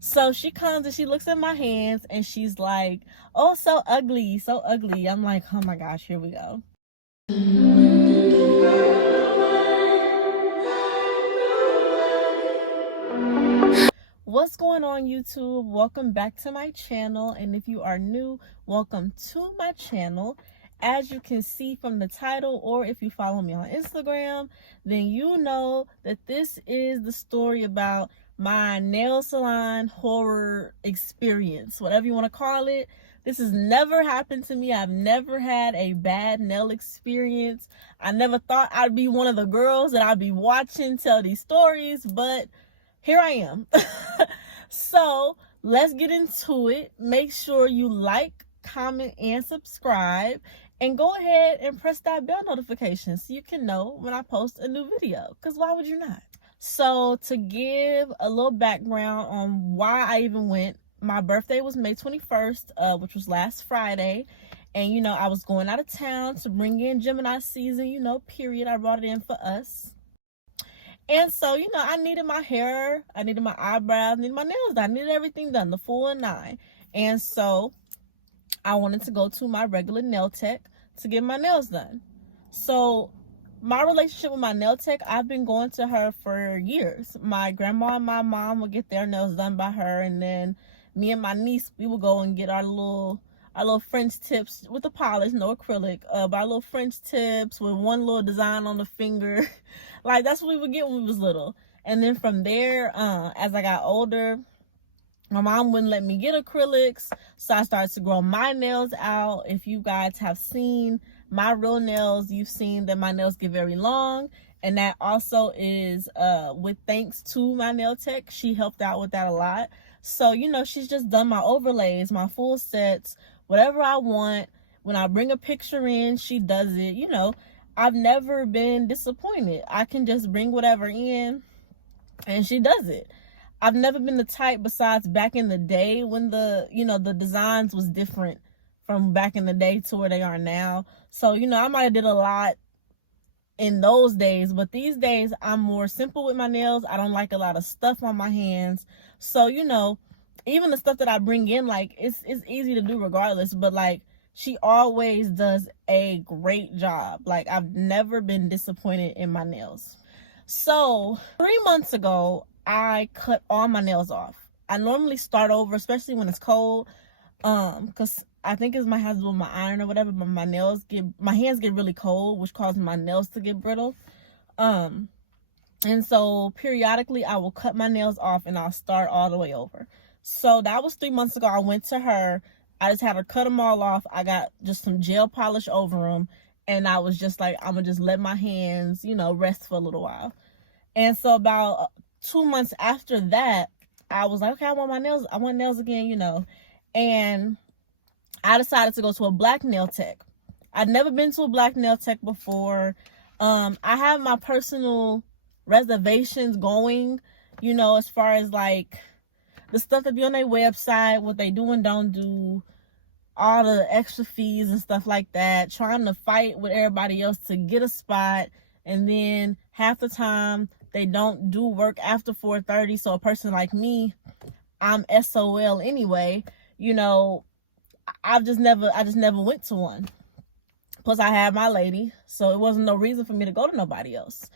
So she comes and she looks at my hands and she's like, oh, so ugly, so ugly. I'm like, oh my gosh, here we go. What's going on, YouTube? Welcome back to my channel, and if you are new, welcome to my channel. As you can see from the title, or if you follow me on Instagram, then you know that this is the story about my nail salon horror experience, whatever you want to call it. This has never happened to me. I've never had a bad nail experience. I never thought I'd be one of the girls that I'd be watching tell these stories, but here I am. So let's get into it. Make sure you like, comment, and subscribe, and go ahead and press that bell notification so you can know when I post a new video, because why would you not? So to give a little background on why I even went, my birthday was May 21st, which was last Friday. And, you know, I was going out of town to bring in Gemini season, you know, period. I brought it in for us. And so, you know, I needed my hair, I needed my eyebrows, I needed my nails done, I needed everything done, the full 9. And so I wanted to go to my regular nail tech to get my nails done. So my relationship with my nail tech, I've been going to her for years. My grandma and my mom would get their nails done by her, and then me and my niece, we would go and get our little French tips with the polish, no acrylic, our little French tips with one little design on the finger. Like, that's what we would get when we was little. And then from there, as I got older, my mom wouldn't let me get acrylics, so I started to grow my nails out. If you guys have seen my real nails, you've seen that my nails get very long, and that also is with thanks to my nail tech. She helped out with that a lot. So, you know, she's just done my overlays, my full sets, whatever I want. When I bring a picture in, she does it. You know, I've never been disappointed. I can just bring whatever in and she does it. I've never been the type, besides back in the day when the designs was different from back in the day to where they are now. So, you know, I might have did a lot in those days, but these days I'm more simple with my nails. I don't like a lot of stuff on my hands. So, you know, even the stuff that I bring in, like, it's easy to do regardless, but like, she always does a great job. Like, I've never been disappointed in my nails. So 3 months ago, I cut all my nails off. I normally start over, especially when it's cold, because I think it has to do with my iron or whatever, but my hands get really cold, which causes my nails to get brittle. And so periodically I will cut my nails off and I'll start all the way over. So that was 3 months ago. I went to her. I just had her cut them all off. I got just some gel polish over them. And I was just like, I'm going to just let my hands, you know, rest for a little while. And so about 2 months after that, I was like, okay, I want nails again, you know. And I decided to go to a black nail tech. I'd never been to a black nail tech before. I have my personal reservations going, you know, as far as like the stuff that be on their website, what they do and don't do, all the extra fees and stuff like that, trying to fight with everybody else to get a spot, and then half the time they don't do work after 4:30. So a person like me, I'm SOL anyway, you know. I just never went to one. Plus I had my lady, so it wasn't no reason for me to go to nobody else.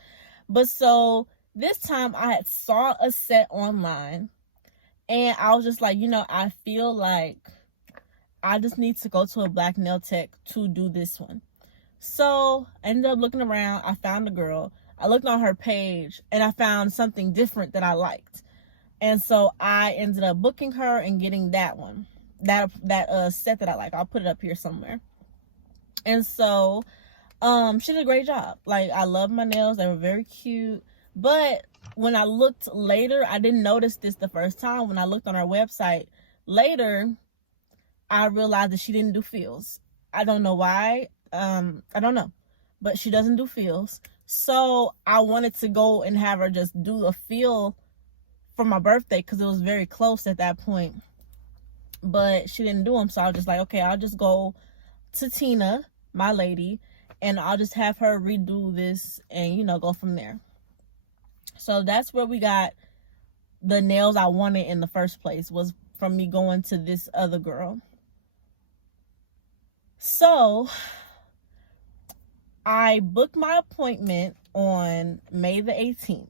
But so this time I had saw a set online, and I was just like, you know, I feel like I just need to go to a black nail tech to do this one. So I ended up looking around. I found a girl. I looked on her page and I found something different that I liked. And so I ended up booking her and getting that one. That set that I like. I'll put it up here somewhere. And so she did a great job. Like, I love my nails. They were very cute. But when I looked later, I didn't notice this the first time. When I looked on her website later, I realized that she didn't do feels. I don't know why. I don't know. But she doesn't do feels. So I wanted to go and have her just do a feel for my birthday, because it was very close at that point. But she didn't do them. So I was just like, okay, I'll just go to Tina, my lady, and I'll just have her redo this and, you know, go from there. So that's where we got the nails I wanted in the first place, was from me going to this other girl. So I booked my appointment on May the 18th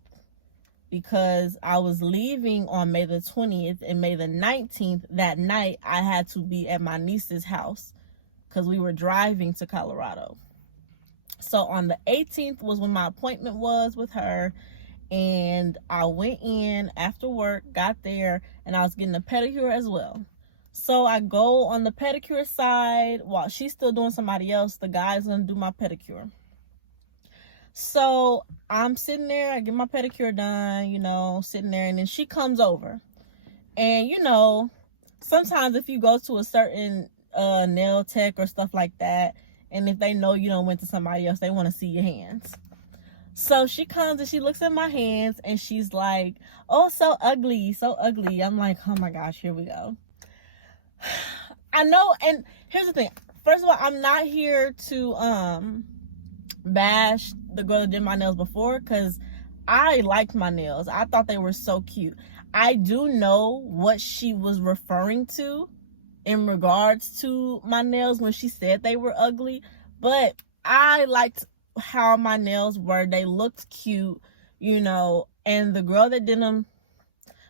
because I was leaving on May the 20th, and May the 19th, that night, I had to be at my niece's house because we were driving to Colorado. So on the 18th was when my appointment was with her, and I went in after work, got there, and I was getting a pedicure as well. So I go on the pedicure side while she's still doing somebody else. The guy's gonna do my pedicure. So I'm sitting there, I get my pedicure done, you know, sitting there, and then she comes over. And, you know, sometimes if you go to a certain nail tech or stuff like that, and if they know you don't went to somebody else, they want to see your hands. So she comes and she looks at my hands and she's like, oh, so ugly, so ugly. I'm like, oh my gosh, here we go. I know, and here's the thing. First of all, I'm not here to bash the girl that did my nails before, because I liked my nails. I thought they were so cute. I do know what she was referring to in regards to my nails when she said they were ugly, but I liked how my nails were. They looked cute, you know, and the girl that did them,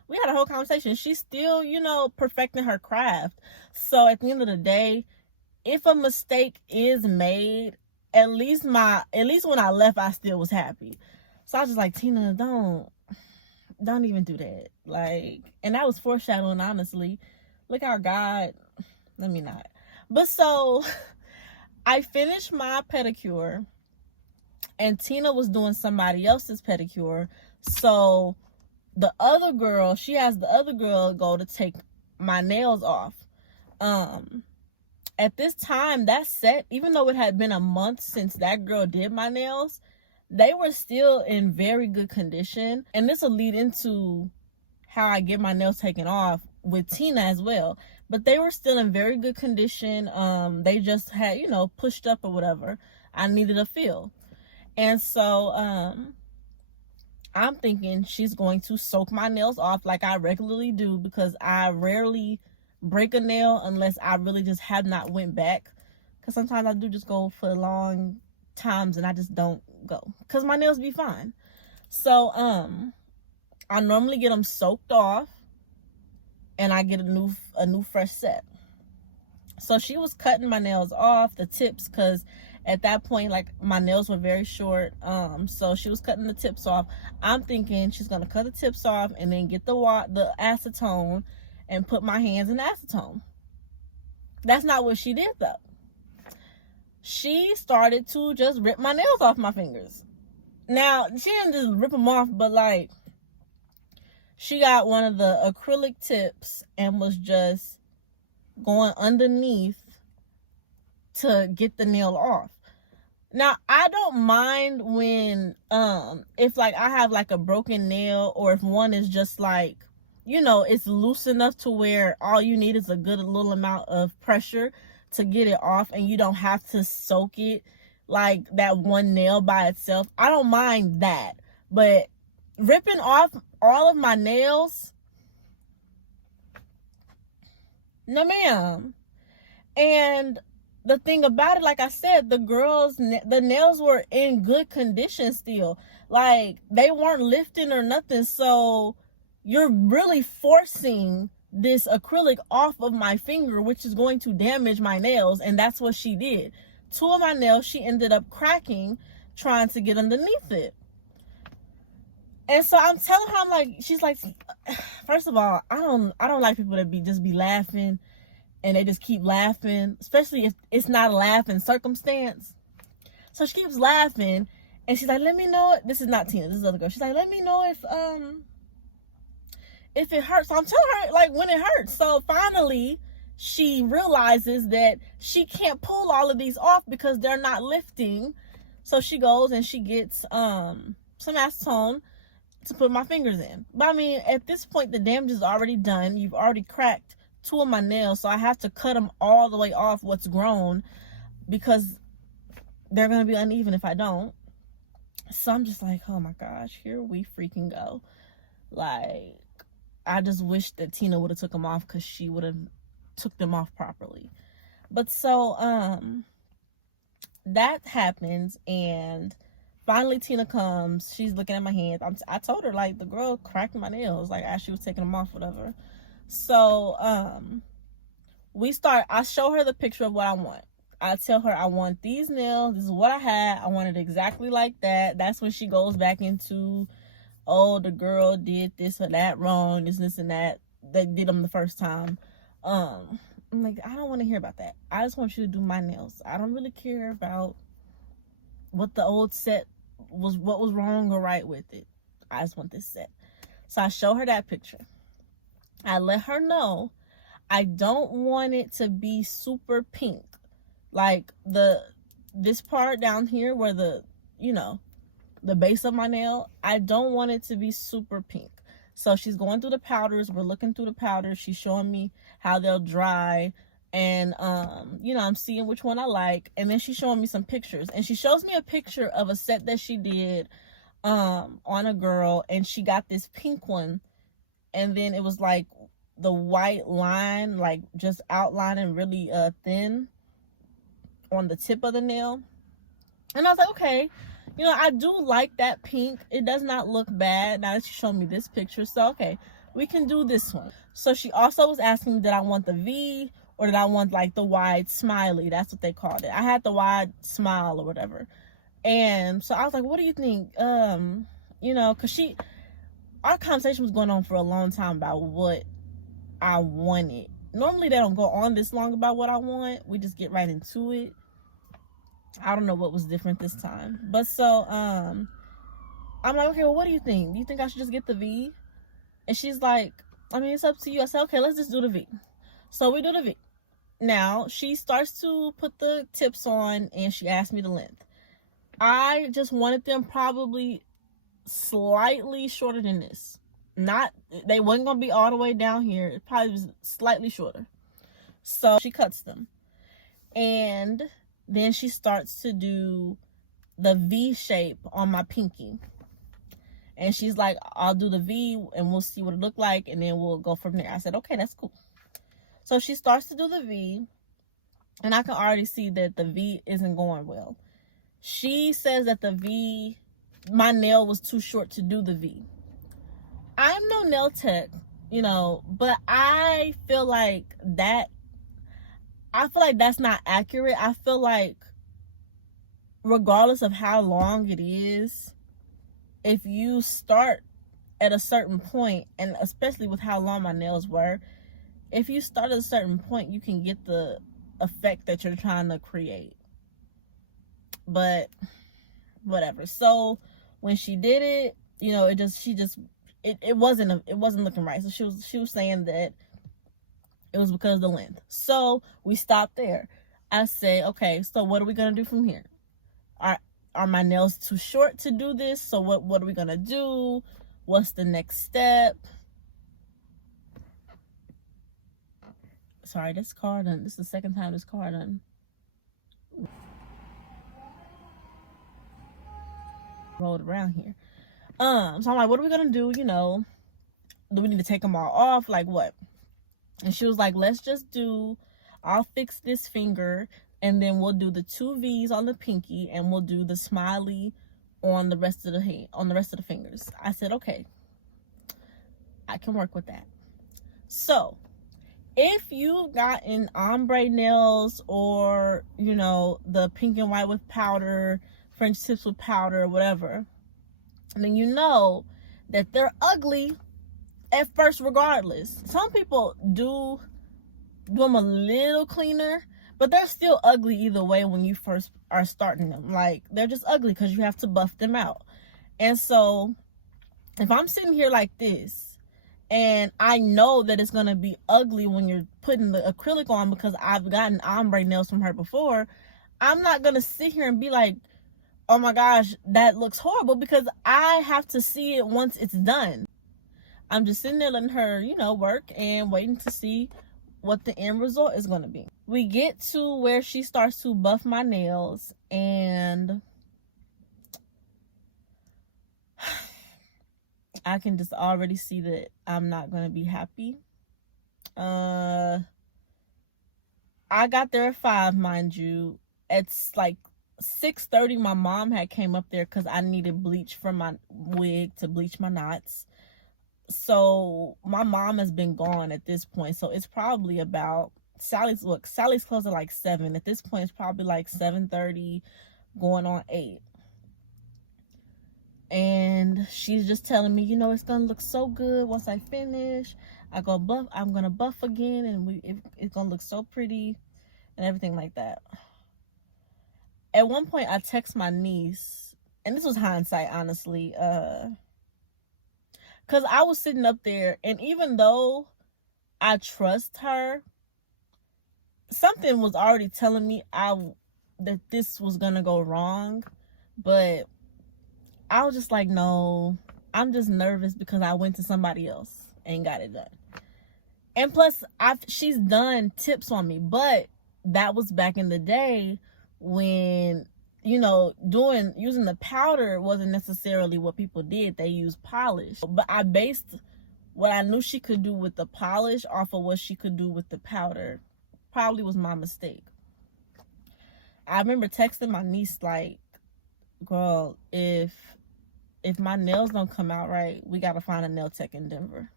we had a whole conversation. She's still, you know, perfecting her craft. So at the end of the day, if a mistake is made, at least when I left, I still was happy. So I was just like, Tina, don't even do that. Like, and that was foreshadowing, honestly. Look how God, let me not. But so I finished my pedicure, and Tina was doing somebody else's pedicure. So the other girl, she has the other girl go to take my nails off. At this time, that set, even though it had been a month since that girl did my nails, they were still in very good condition. And this will lead into how I get my nails taken off with Tina as well. But they were still in very good condition. They just had, you know, pushed up or whatever. I needed a feel. And so I'm thinking she's going to soak my nails off like I regularly do, because I rarely break a nail unless I really just have not went back, because sometimes I do just go for long times and I just don't go because my nails be fine. So I normally get them soaked off and I get a new fresh set. So she was cutting my nails off, the tips, because at that point, like, my nails were very short. So she was cutting the tips off. I'm thinking she's gonna cut the tips off and then get the acetone and put my hands in acetone. That's not what she did, though. She started to just rip my nails off my fingers. Now, she didn't just rip them off, but like, she got one of the acrylic tips and was just going underneath to get the nail off. Now, I don't mind when if like I have like a broken nail, or if one is just like, you know, it's loose enough to where all you need is a good little amount of pressure to get it off, and you don't have to soak it like that one nail by itself. I don't mind that. But ripping off all of my nails, no ma'am. And the thing about it, like I said, the nails were in good condition still. Like, they weren't lifting or nothing. So you're really forcing this acrylic off of my finger, which is going to damage my nails. And that's what she did. 2 of my nails, she ended up cracking trying to get underneath it. And so I'm telling her, I'm like, she's like, first of all, I don't like people that just be laughing and they just keep laughing, especially if it's not a laughing circumstance. So she keeps laughing and she's like, let me know. This is not Tina, this is the other girl. She's like, let me know if it hurts. So I'm telling her, like, when it hurts. So finally, she realizes that she can't pull all of these off because they're not lifting. So she goes and she gets some acetone to put my fingers in. But I mean, at this point, the damage is already done. You've already cracked 2 of my nails, so I have to cut them all the way off what's grown, because they're going to be uneven if I don't. So I'm just like, oh my gosh, here we freaking go. Like, I just wish that Tina would have took them off, because she would have took them off properly. But so that happens, and finally Tina comes. She's looking at my hands. I told her, like, the girl cracked my nails, like, as she was taking them off, whatever. So I show her the picture of what I want. I tell her, I want these nails. This is what I had. I want it exactly like that. That's when she goes back into, oh, the girl did this or that wrong, this and that. They did them the first time. I'm like, I don't want to hear about that. I just want you to do my nails. I don't really care about what the old set was, what was wrong or right with it. I just want this set. So I show her that picture. I let her know I don't want it to be super pink. Like this part down here where the base of my nail, I don't want it to be super pink. So she's going through the powders. We're looking through the powders. She's showing me how they'll dry. And, I'm seeing which one I like. And then she's showing me some pictures. And she shows me a picture of a set that she did on a girl. And she got this pink one. And then it was like the white line, like just outlining really thin on the tip of the nail. And I was like, okay, I do like that pink. It does not look bad now that she showed me this picture. So, okay, we can do this one. So she also was asking me, did I want the V or did I want like the wide smiley? That's what they called it. I had the wide smile or whatever. And so I was like, what do you think? Because our conversation was going on for a long time about what I wanted. Normally they don't go on this long about what I want. We just get right into it. I don't know what was different this time. But so I'm like, okay, well, what do you think? Do you think I should just get the V? And she's like, I mean, it's up to you. I said, okay, let's just do the V. So we do the V. Now she starts to put the tips on and she asked me the length. I just wanted them probably slightly shorter than this. They wasn't gonna be all the way down here. It probably was slightly shorter. So she cuts them. And then she starts to do the V shape on my pinky. And she's like, I'll do the V and we'll see what it looked like and then we'll go from there. I said, okay, that's cool. So she starts to do the V and I can already see that the V isn't going well. She says that my nail was too short to do the V. I'm no nail tech, but I feel like that's not accurate. I feel like regardless of how long it is, if you start at a certain point, and especially with how long my nails were, if you start at a certain point, you can get the effect that you're trying to create. But whatever. So when she did it, it wasn't looking right. So she was saying that it was because of the length. So we stopped there. I say, okay, so what are we gonna do from here? Are my nails too short to do this? So what are we gonna do? What's the next step? Sorry, this car done. This is the second time this car done rolled around here. So I'm like, what are we gonna do? Do we need to take them all off? Like what? And she was like, I'll fix this finger and then we'll do the 2 V's on the pinky and we'll do the smiley on the rest of the hand, on the rest of the fingers. I said, okay, I can work with that. So if you've gotten ombre nails or, the pink and white with powder, French tips with powder, whatever, then you know that they're ugly at first regardless. Some people do them a little cleaner, but they're still ugly either way when you first are starting them. Like, they're just ugly because you have to buff them out. And so if I'm sitting here like this and I know that it's going to be ugly when you're putting the acrylic on because I've gotten ombre nails from her before, I'm not going to sit here and be like, oh my gosh, that looks horrible, because I have to see it once it's done. I'm just sitting there letting her, work and waiting to see what the end result is going to be. We get to where she starts to buff my nails, and I can just already see that I'm not going to be happy. I got there at 5, mind you. It's like 6:30, my mom had came up there because I needed bleach for my wig to bleach my knots. So my mom has been gone at this point. So it's probably about Sally's closed at like 7. At this point, it's probably like 7:30, going on 8. And she's just telling me, it's gonna look so good once I finish. I'm gonna buff again, and it's gonna look so pretty and everything like that. At one point, I text my niece, and this was hindsight, honestly, because I was sitting up there, and even though I trust her, something was already telling me that this was gonna go wrong. But I was just like, no, I'm just nervous because I went to somebody else and got it done. And plus, she's done tips on me, but that was back in the day when, using the powder wasn't necessarily what people did. They used polish. But I based what I knew she could do with the polish off of what she could do with the powder. Probably was my mistake. I remember texting my niece like, girl, if my nails don't come out right, we got to find a nail tech in Denver.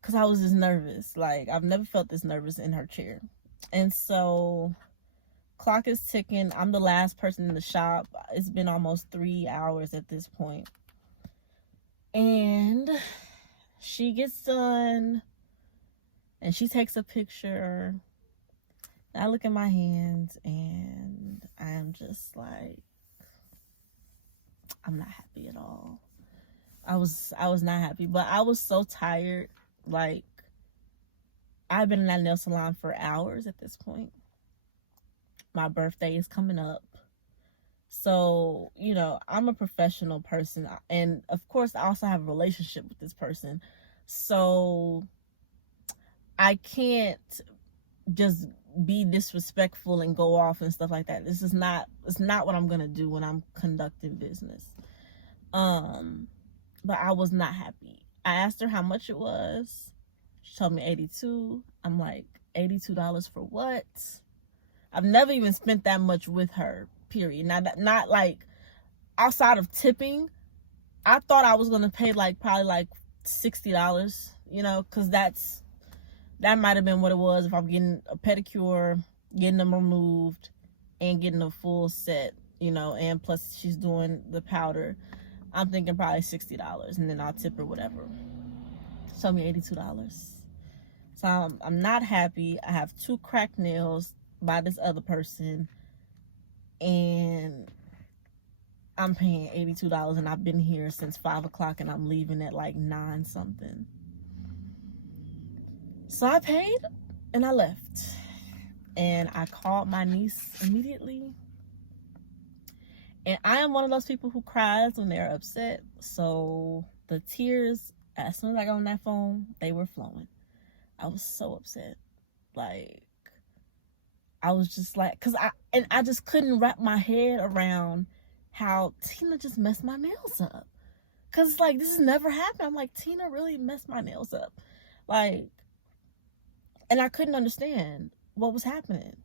Because I was just nervous. Like, I've never felt this nervous in her chair. And so, clock is ticking. I'm the last person in the shop. It's been almost 3 hours at this point. And she gets done. And she takes a picture. I look at my hands. And I am just like, I'm not happy at all. I was not happy. But I was so tired. Like, I've been in that nail salon for hours at this point. My birthday is coming up. So, I'm a professional person. And, of course, I also have a relationship with this person. So, I can't just be disrespectful and go off and stuff like that. It's not what I'm going to do when I'm conducting business. But I was not happy. I asked her how much it was. She told me $82. I'm like, $82 for what? I've never even spent that much with her, period. Not like outside of tipping. I thought I was going to pay probably like $60, because that might have been what it was if I'm getting a pedicure, getting them removed, and getting a full set, and plus she's doing the powder. I'm thinking probably $60, and then I'll tip her whatever. She told me $82. So I'm not happy. I have 2 cracked nails by this other person, and I'm paying $82, and I've been here since 5 o'clock, and I'm leaving at like 9 something. So I paid, and I left, and I called my niece immediately. And I am one of those people who cries when they're upset. So the tears, as soon as I got on that phone, they were flowing. I was so upset. Like, I was just like, I just couldn't wrap my head around how Tina just messed my nails up. Because it's like, this has never happened. I'm like, Tina really messed my nails up. Like, and I couldn't understand what was happening.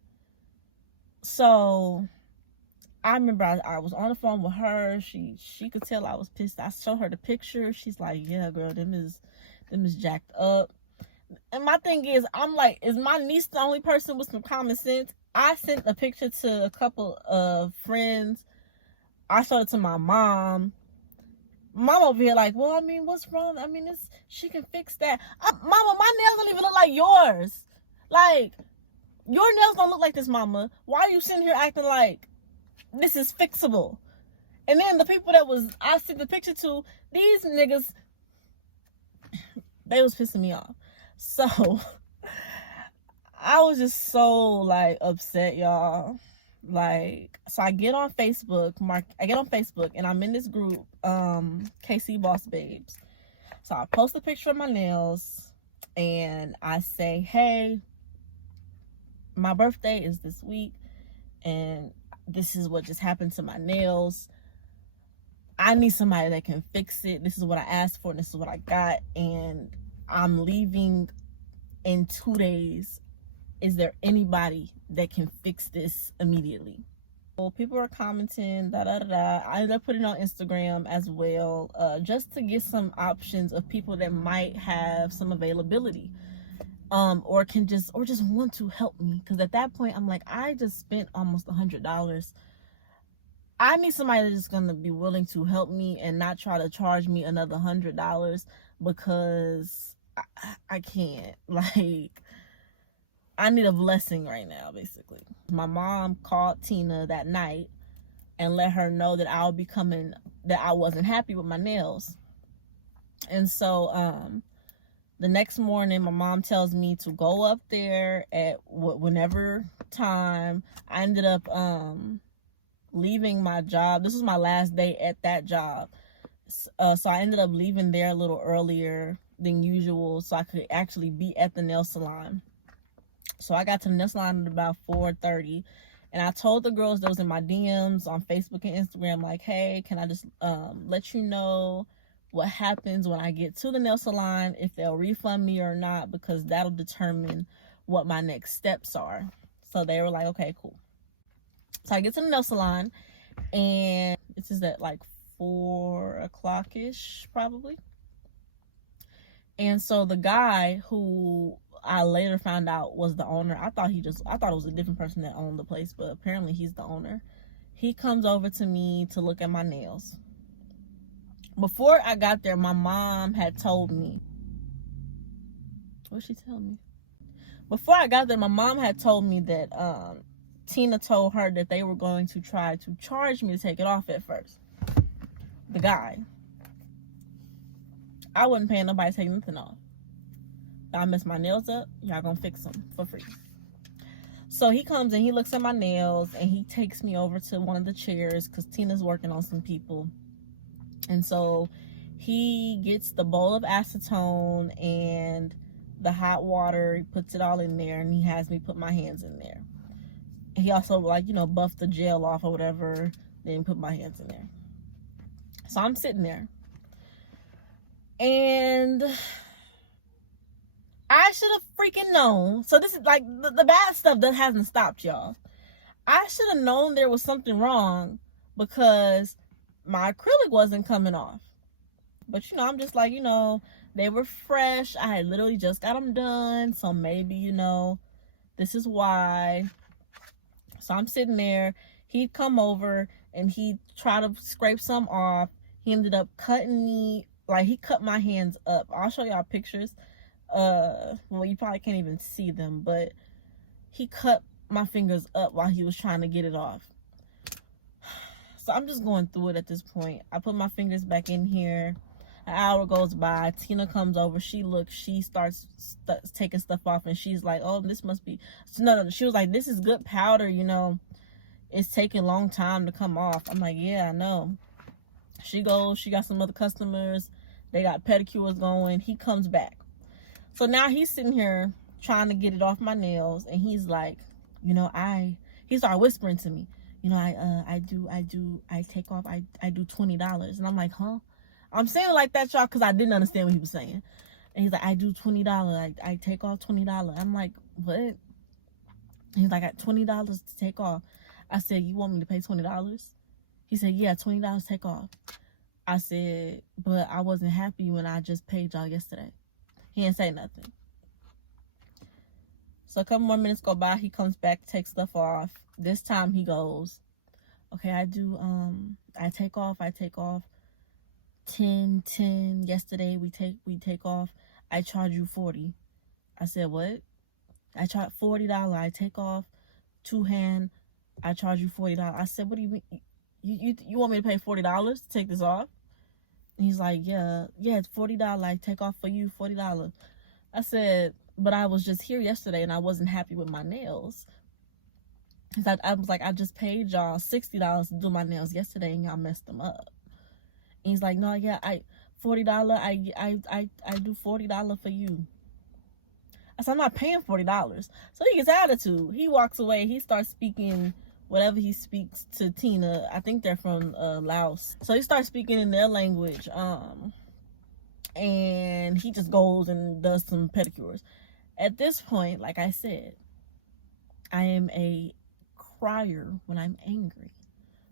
So I remember I was on the phone with her. She could tell I was pissed. I showed her the picture. She's like, yeah, girl, them is jacked up. And my thing is, I'm like, is my niece the only person with some common sense? I sent a picture to a couple of friends. I showed it to my mom. Mom over here like, well, I mean, what's wrong? I mean, she can fix that. Mama, my nails don't even look like yours. Like, your nails don't look like this, mama. Why are you sitting here acting like this is fixable? And then the people I sent the picture to, these niggas, they was pissing me off. So I was just so like upset, y'all. Like, so I get on Facebook and I'm in this group, KC Boss Babes. So I post a picture of my nails and I say, hey, my birthday is this week and this is what just happened to my nails. I need somebody that can fix it. This is what I asked for, and this is what I got, and I'm leaving in 2 days. Is there anybody that can fix this immediately? Well, people are commenting, I ended up putting it on Instagram as well, just to get some options of people that might have some availability, or just want to help me. Because at that point, I'm like, I just spent almost $100. I need somebody that's just gonna be willing to help me and not try to charge me another $100, because I can't. Like, I need a blessing right now, basically. My mom called Tina that night and let her know that I wasn't happy with my nails. And so the next morning, my mom tells me to go up there at whenever time. I ended up leaving my job. This was my last day at that job. So I ended up leaving there a little earlier than usual so I could actually be at the nail salon. So I got to the nail salon at about 4:30, and I told the girls that was in my DMs on Facebook and Instagram, like, hey, can I just let you know what happens when I get to the nail salon, if they'll refund me or not, because that'll determine what my next steps are. So they were like, okay, cool. So I get to the nail salon, and this is at like 4 o'clock-ish, probably. And so the guy who I later found out was the owner, I thought it was a different person that owned the place, but apparently he's the owner. He comes over to me to look at my nails. Before I got there, my mom had told me, what'd she tell me? Before I got there, my mom had told me that Tina told her that they were going to try to charge me to take it off at first. The guy. I wasn't paying nobody to take nothing off. I mess my nails up, y'all gonna fix them for free. So he comes and he looks at my nails, and he takes me over to one of the chairs because Tina's working on some people. And so he gets the bowl of acetone and the hot water, he puts it all in there, and he has me put my hands in there. He also, like, buffed the gel off or whatever, then put my hands in there. So I'm sitting there, and I should have freaking known. So this is like the bad stuff that hasn't stopped, y'all. I should have known there was something wrong because my acrylic wasn't coming off. But I'm just like, they were fresh. I had literally just got them done. So maybe, this is why. So I'm sitting there. He'd come over and he'd try to scrape some off. He ended up cutting me. Like, he cut my hands up. I'll show y'all pictures. Well, you probably can't even see them, but he cut my fingers up while he was trying to get it off. So I'm just going through it at this point. I put my fingers back in here. An hour goes by. Tina comes over. She looks. She starts taking stuff off, and she's like, oh, this must be... No. She was like, this is good powder, It's taking a long time to come off. I'm like, yeah, I know. She goes. She got some other customers. They got pedicures going. He comes back. So now he's sitting here trying to get it off my nails, and he's like, he started whispering to me, I take off, I do $20. And I'm like, huh? I'm saying it like that, y'all, because I didn't understand what he was saying. And he's like, I do $20. I take off $20. I'm like, what? He's like, I got $20 to take off. I said, you want me to pay $20? He said, yeah, $20 take off. I said, but I wasn't happy when I just paid y'all yesterday. He didn't say nothing. So a couple more minutes go by. He comes back, takes stuff off. This time he goes, okay, I take off 10. Yesterday we take off. I charge you 40. I said, what? I charge $40. I take off 2 hand. I charge you $40. I said, what do you mean? You want me to pay $40 to take this off? And he's like, yeah, it's $40. I take off for you $40. I said, but I was just here yesterday and I wasn't happy with my nails. I was like, I just paid y'all $60 to do my nails yesterday and y'all messed them up. And he's like, no, yeah, $40. I do $40 for you. I said, I'm not paying $40. So he gets attitude. He walks away. He starts speaking whatever he speaks to Tina. I think they're from Laos. So he starts speaking in their language. And he just goes and does some pedicures. At this point, like I said, I am a crier when I'm angry.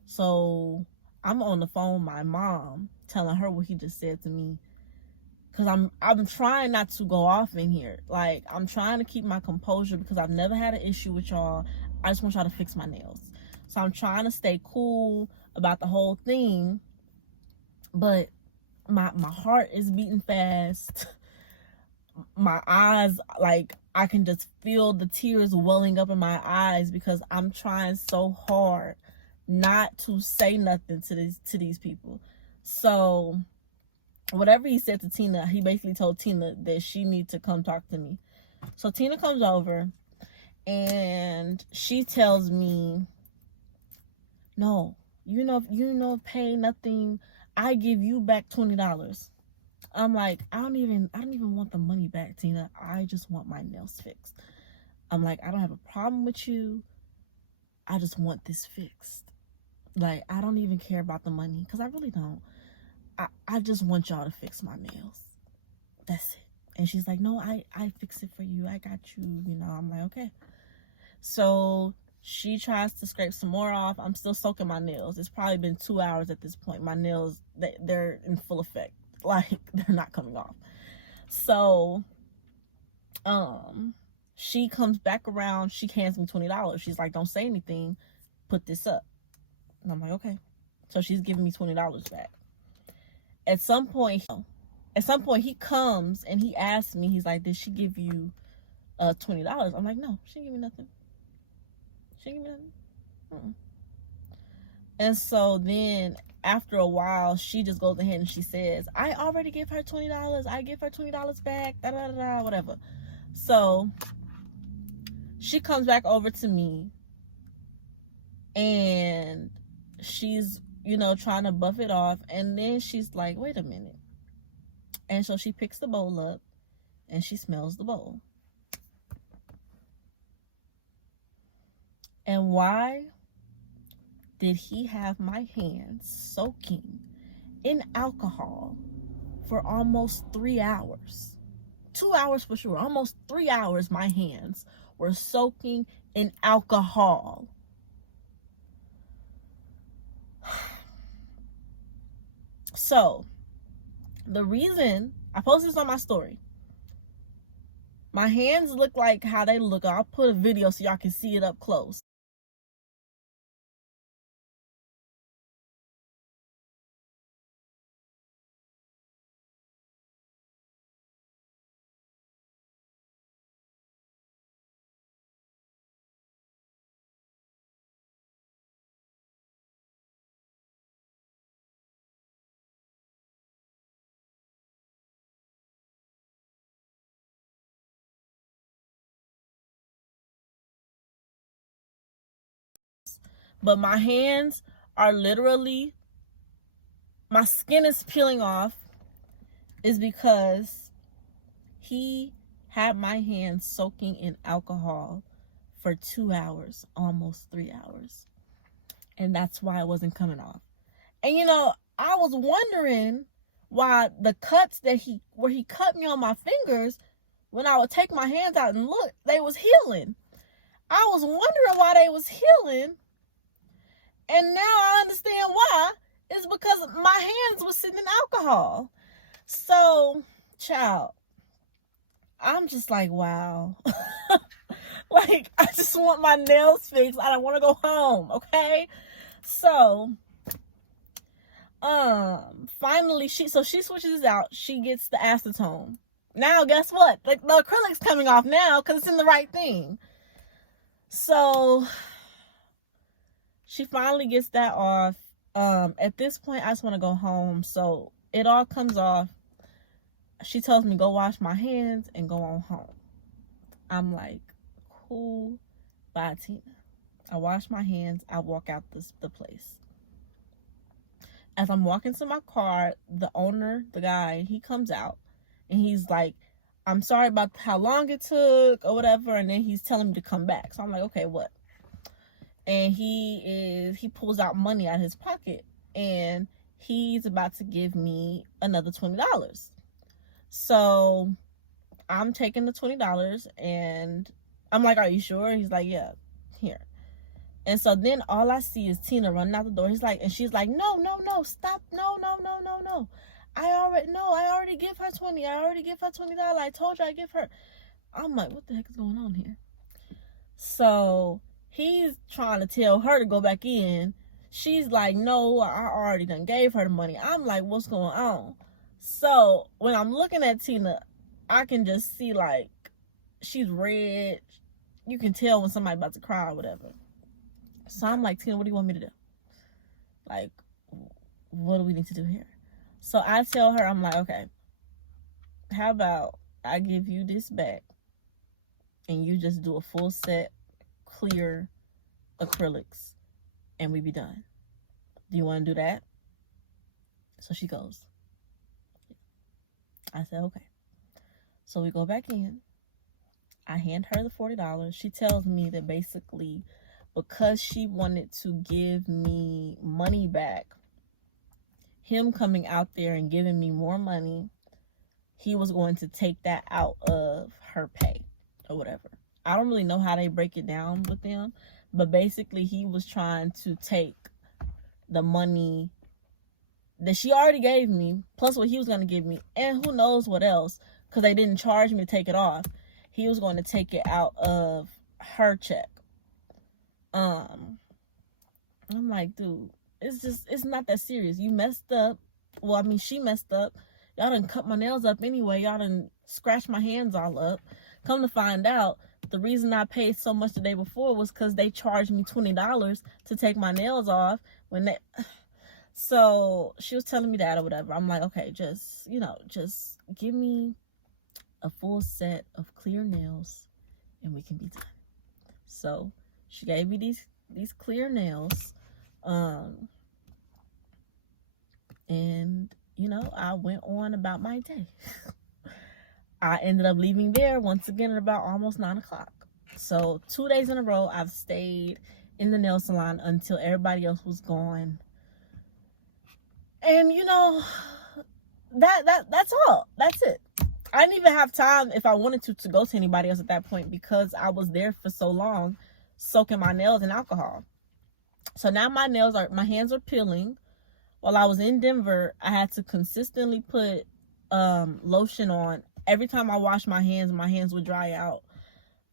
So I'm on the phone with my mom telling her what he just said to me. Because I'm trying not to go off in here. Like, I'm trying to keep my composure because I've never had an issue with y'all. I just want y'all to fix my nails. So I'm trying to stay cool about the whole thing. But my heart is beating fast. My eyes, like, I can just feel the tears welling up in my eyes because I'm trying so hard not to say nothing to these people. So whatever he said to Tina, he basically told Tina that she needs to come talk to me. So Tina comes over and she tells me, no, you know, pay nothing. I give you back $20. I'm like, I don't even want the money back, Tina. I just want my nails fixed. I'm like, I don't have a problem with you. I just want this fixed. Like, I don't even care about the money because I really don't. I just want y'all to fix my nails. That's it. And she's like, no, I fix it for you. I got you. You know, I'm like, okay. So she tries to scrape some more off. I'm still soaking my nails. It's probably been 2 hours at this point. My nails, they're in full effect. Like, they're not coming off. So she comes back around. She hands me $20. She's like, don't say anything. Put this up. And I'm like, okay. So she's giving me $20 back. At some point he comes and he asks me, he's like, did she give you $20? I'm like, no, she didn't give me nothing. She didn't give me nothing. And so then after a while, she just goes ahead and she says, I already gave her $20. I give her $20 back, whatever. So she comes back over to me and she's, you know, trying to buff it off. And then she's like, wait a minute. And so she picks the bowl up and she smells the bowl. And why did he have my hands soaking in alcohol for almost 3 hours? 2 hours for sure. Almost 3 hours my hands were soaking in alcohol. So, the reason I posted this on my story, my hands look like how they look. I'll put a video so y'all can see it up close. But my hands are literally, my skin is peeling off, is because he had my hands soaking in alcohol for 2 hours, almost 3 hours. And that's why it wasn't coming off. And you know, I was wondering why the cuts where he cut me on my fingers, when I would take my hands out and look, they was healing. I was wondering why they was healing. And now I understand why. It's because my hands were sitting in alcohol. So, child, I'm just like, wow. Like, I just want my nails fixed. I don't want to go home, okay? So, finally, she switches out. She gets the acetone. Now, guess what? The acrylic's coming off now because it's in the right thing. So she finally gets that off. At this point, I just want to go home. So it all comes off. She tells me, go wash my hands and go on home. I'm like, cool. Bye, Tina. I wash my hands. I walk out the place. As I'm walking to my car, the owner, the guy, he comes out. And he's like, I'm sorry about how long it took or whatever. And then he's telling me to come back. So I'm like, okay, what? and he pulls out money out of his pocket, and he's about to give me another $20. So I'm taking the $20, and I'm like, are you sure? He's like, yeah, here. And so then all I see is Tina running out the door. He's like, and she's like, no, stop, no. I already give her 20. I already give her $20. I told you I give her. I'm like, what the heck is going on here? So he's trying to tell her to go back in. She's like, no, I already done gave her the money. I'm like, what's going on? So when I'm looking at Tina, I can just see, like, she's red. You can tell when somebody's about to cry or whatever. So I'm like, Tina, what do you want me to do? Like, what do we need to do here? So I tell her, I'm like, okay, how about I give you this back and you just do a full set clear acrylics and we be done. Do you want to do that? So she goes. I said, okay. So we go back in. I hand her the $40. She tells me that basically because she wanted to give me money back, him coming out there and giving me more money, he was going to take that out of her pay or whatever. I don't really know how they break it down with them, but basically he was trying to take the money that she already gave me, plus what he was going to give me, and who knows what else, because they didn't charge me to take it off. He was going to take it out of her check. I'm like, dude, it's not that serious. You messed up. Well, I mean, she messed up. Y'all done cut my nails up anyway. Y'all done scratched my hands all up. Come to find out, the reason I paid so much the day before was because they charged me $20 to take my nails off when they... So she was telling me that or whatever. I'm like, okay, just give me a full set of clear nails and we can be done. So she gave me these clear nails. And I went on about my day. I ended up leaving there once again at about almost 9 o'clock. So 2 days in a row, I've stayed in the nail salon until everybody else was gone. And that's all. That's it. I didn't even have time, if I wanted to go to anybody else at that point, because I was there for so long soaking my nails in alcohol. So now my hands are peeling. While I was in Denver, I had to consistently put lotion on. Every time I washed my hands would dry out.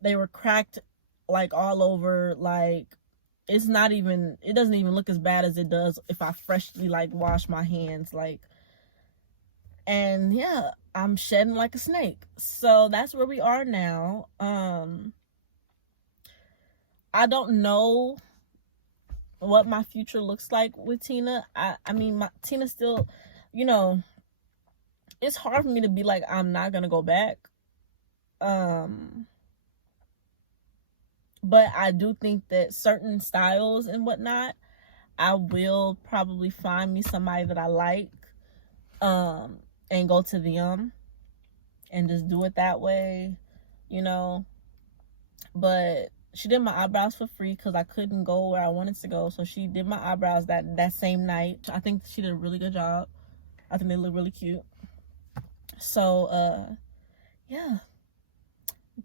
They were cracked like all over. Like, it doesn't even look as bad as it does if I freshly wash my hands. And yeah, I'm shedding like a snake. So that's where we are now. I don't know what my future looks like with Tina. I mean, Tina still, it's hard for me to be like, I'm not gonna go back. But I do think that certain styles and whatnot, I will probably find me somebody that I like, and go to them and just do it that way, But she did my eyebrows for free because I couldn't go where I wanted to go. So she did my eyebrows that same night. I think she did a really good job. I think they look really cute. So, yeah.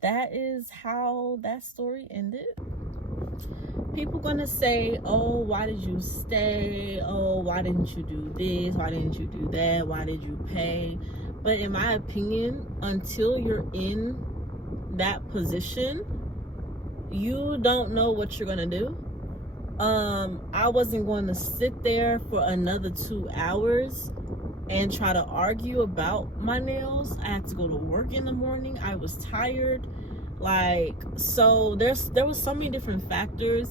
That is how that story ended. People gonna say, oh, why did you stay? Oh, why didn't you do this? Why didn't you do that? Why did you pay? But in my opinion, until you're in that position, you don't know what you're gonna do. I wasn't going to sit there for another 2 hours and try to argue about my nails. I had to go to work in the morning. I was tired. So there was so many different factors.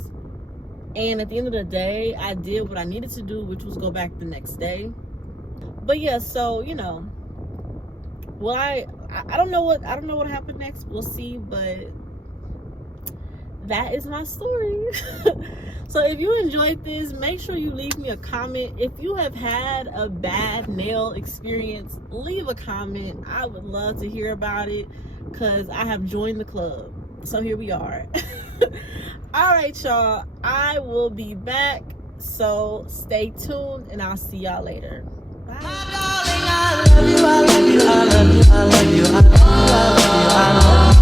And at the end of the day, I did what I needed to do, which was go back the next day. But yeah, so, well, I don't know what happened next. We'll see, but that is my story. So if you enjoyed this, make sure you leave me a comment. If you have had a bad nail experience, leave a comment. I would love to hear about it because I have joined the club. So here we are. All right, y'all. I will be back. So stay tuned and I'll see y'all later. Bye. I love you, I love you, I love you, I love you, I love you, I love you.